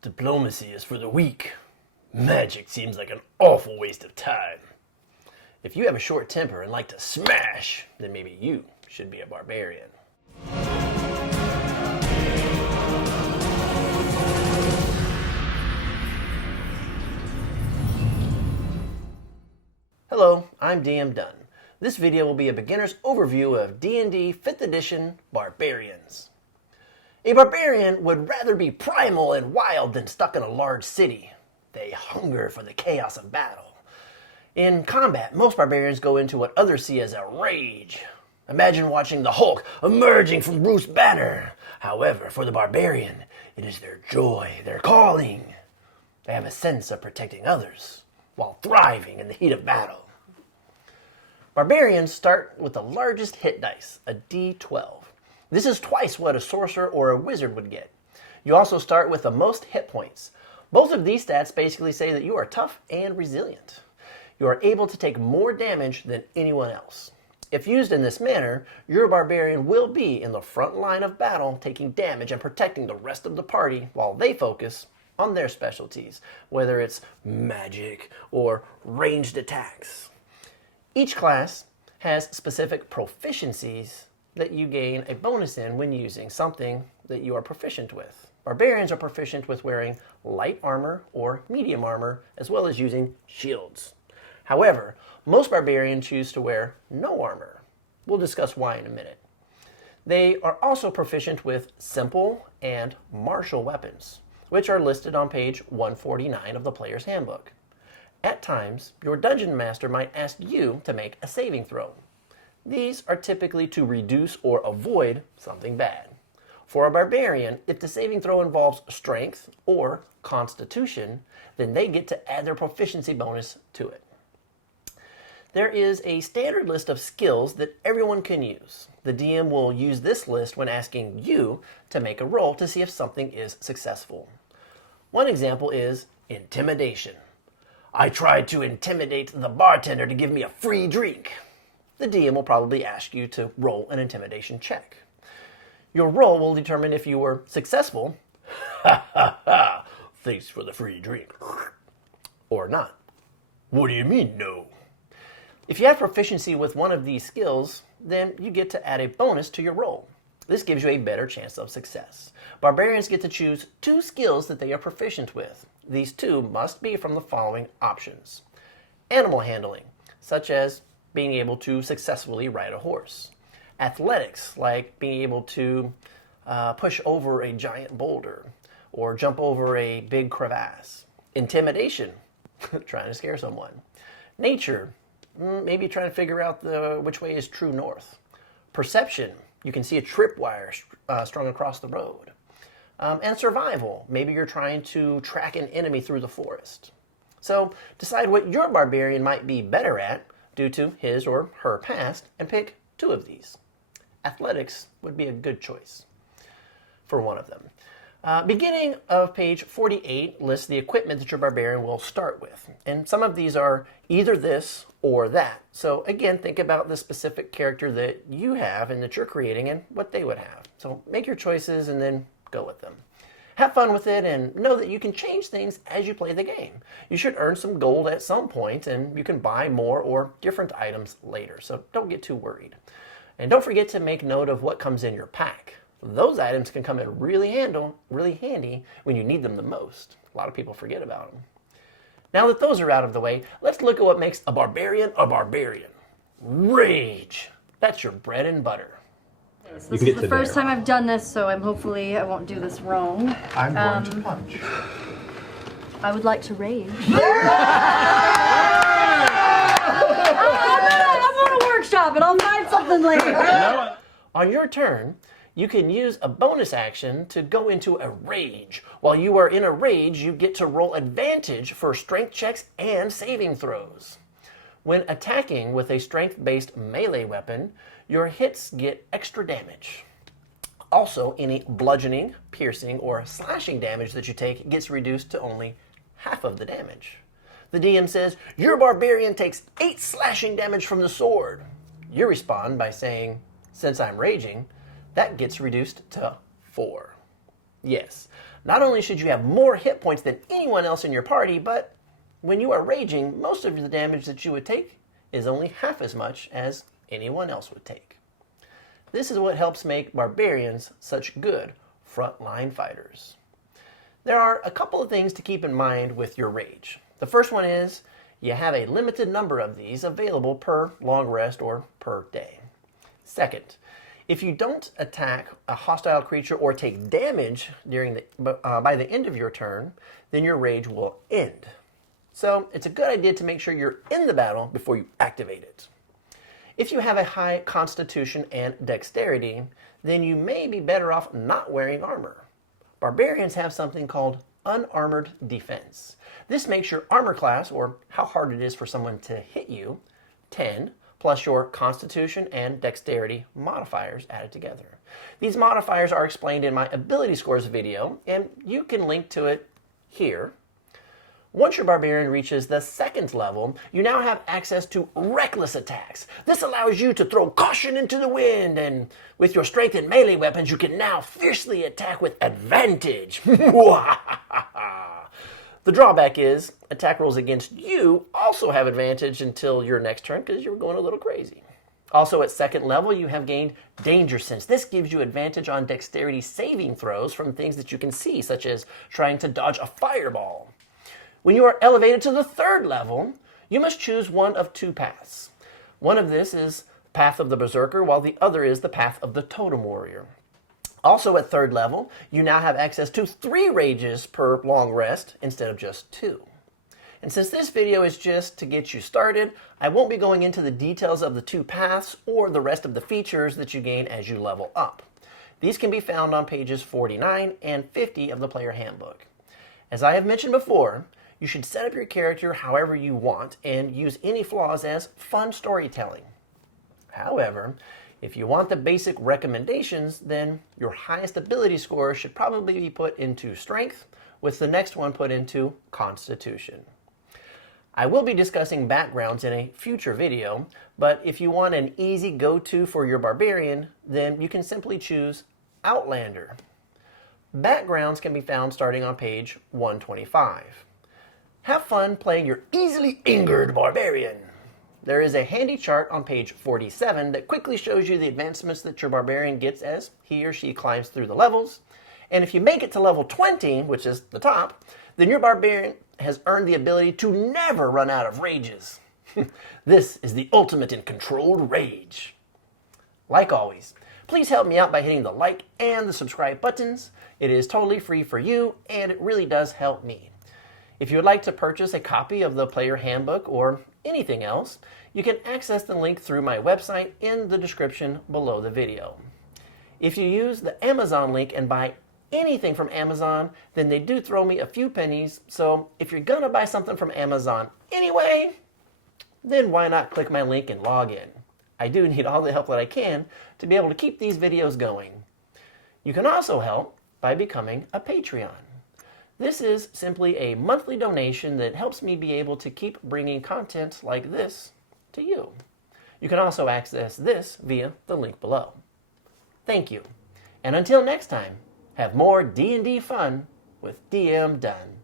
Diplomacy is for the weak. Magic seems like an awful waste of time. If you have a short temper and like to smash, then maybe you should be a barbarian. Hello, I'm DM Dunn. This video will be a beginner's overview of D&D 5th edition Barbarians. A barbarian would rather be primal and wild than stuck in a large city. They hunger for the chaos of battle. In combat, most barbarians go into what others see as a rage. Imagine watching the Hulk emerging from Bruce Banner. However, for the barbarian, it is their joy, their calling. They have a sense of protecting others while thriving in the heat of battle. Barbarians start with the largest hit dice, a D12. This is twice what a sorcerer or a wizard would get. You also start with the most hit points. Both of these stats basically say that you are tough and resilient. You are able to take more damage than anyone else. If used in this manner, your barbarian will be in the front line of battle, taking damage and protecting the rest of the party while they focus on their specialties, whether it's magic or ranged attacks. Each class has specific proficiencies that you gain a bonus in when using something that you are proficient with. Barbarians are proficient with wearing light armor or medium armor, as well as using shields. However, most barbarians choose to wear no armor. We'll discuss why in a minute. They are also proficient with simple and martial weapons, which are listed on page 149 of the player's handbook. At times, your dungeon master might ask you to make a saving throw. These are typically to reduce or avoid something bad. For a barbarian, if the saving throw involves strength or constitution, then they get to add their proficiency bonus to it. There is a standard list of skills that everyone can use. The DM will use this list when asking you to make a roll to see if something is successful. One example is Intimidation. I tried to intimidate the bartender to give me a free drink. The DM will probably ask you to roll an intimidation check. Your roll will determine if you were successful, thanks for the free drink, or not. What do you mean, no? If you have proficiency with one of these skills, then you get to add a bonus to your roll. This gives you a better chance of success. Barbarians get to choose 2 skills that they are proficient with. These 2 must be from the following options. Animal handling, such as being able to successfully ride a horse. Athletics, like being able to push over a giant boulder or jump over a big crevasse. Intimidation, trying to scare someone. Nature, maybe trying to figure out which way is true north. Perception, you can see a tripwire strung across the road. And survival, maybe you're trying to track an enemy through the forest. So decide what your barbarian might be better at due to his or her past and pick 2 of these. Athletics would be a good choice for one of them. Beginning of page 48 lists the equipment that your barbarian will start with. And some of these are either this or that. So again, think about the specific character that you have and that you're creating and what they would have. So make your choices and then go with them. Have fun with it and know that you can change things as you play the game. You should earn some gold at some point and you can buy more or different items later. So don't get too worried. And don't forget to make note of what comes in your pack. Those items can come in really handy when you need them the most. A lot of people forget about them. Now that those are out of the way, let's look at what makes a barbarian a barbarian. Rage. That's your bread and butter. So this is the first time I've done this, so hopefully I won't do this wrong. I'm going to punch. I would like to rage. I'm going to workshop it. I'll find something later. On your turn, you can use a bonus action to go into a rage. While you are in a rage, you get to roll advantage for strength checks and saving throws. When attacking with a strength-based melee weapon, your hits get extra damage. Also, any bludgeoning, piercing, or slashing damage that you take gets reduced to only half of the damage. The DM says, your barbarian takes 8 slashing damage from the sword. You respond by saying, since I'm raging, that gets reduced to 4. Yes, Not only should you have more hit points than anyone else in your party, but when you are raging, most of the damage that you would take is only half as much as anyone else would take. This is what helps make barbarians such good frontline fighters. There are a couple of things to keep in mind with your rage. The first one is you have a limited number of these available per long rest or per day. Second, if you don't attack a hostile creature or take damage by the end of your turn, then your rage will end. So it's a good idea to make sure you're in the battle before you activate it. If you have a high constitution and dexterity, then you may be better off not wearing armor. Barbarians have something called unarmored defense. This makes your armor class, or how hard it is for someone to hit you, 10, plus your constitution and dexterity modifiers added together. These modifiers are explained in my ability scores video, and you can link to it here. Once your barbarian reaches the second level, you now have access to reckless attacks. This allows you to throw caution into the wind, and with your strength and melee weapons, you can now fiercely attack with advantage. The drawback is attack rolls against you also have advantage until your next turn because you're going a little crazy. Also at second level, you have gained danger sense. This gives you advantage on dexterity saving throws from things that you can see, such as trying to dodge a fireball. When you are elevated to the third level, you must choose one of two paths. One of this is Path of the Berserker, while the other is the Path of the Totem Warrior. Also at third level, you now have access to 3 rages per long rest instead of just 2. And since this video is just to get you started, I won't be going into the details of the 2 paths or the rest of the features that you gain as you level up. These can be found on pages 49 and 50 of the player handbook. As I have mentioned before, you should set up your character however you want and use any flaws as fun storytelling. However, if you want the basic recommendations, then your highest ability score should probably be put into Strength, with the next one put into Constitution. I will be discussing backgrounds in a future video, but if you want an easy go-to for your barbarian, then you can simply choose Outlander. Backgrounds can be found starting on page 125. Have fun playing your easily angered barbarian. There is a handy chart on page 47 that quickly shows you the advancements that your barbarian gets as he or she climbs through the levels. And if you make it to level 20, which is the top, then your barbarian has earned the ability to never run out of rages. This is the ultimate in controlled rage. Like always, please help me out by hitting the like and the subscribe buttons. It is totally free for you, and it really does help me. If you would like to purchase a copy of the player handbook or anything else, you can access the link through my website in the description below the video. If you use the Amazon link and buy anything from Amazon, then they do throw me a few pennies, so if you're gonna buy something from Amazon anyway, then why not click my link and log in? I do need all the help that I can to be able to keep these videos going. You can also help by becoming a Patreon. This is simply a monthly donation that helps me be able to keep bringing content like this to you. You can also access this via the link below. Thank you, and until next time, have more D&D fun with DM Dunn.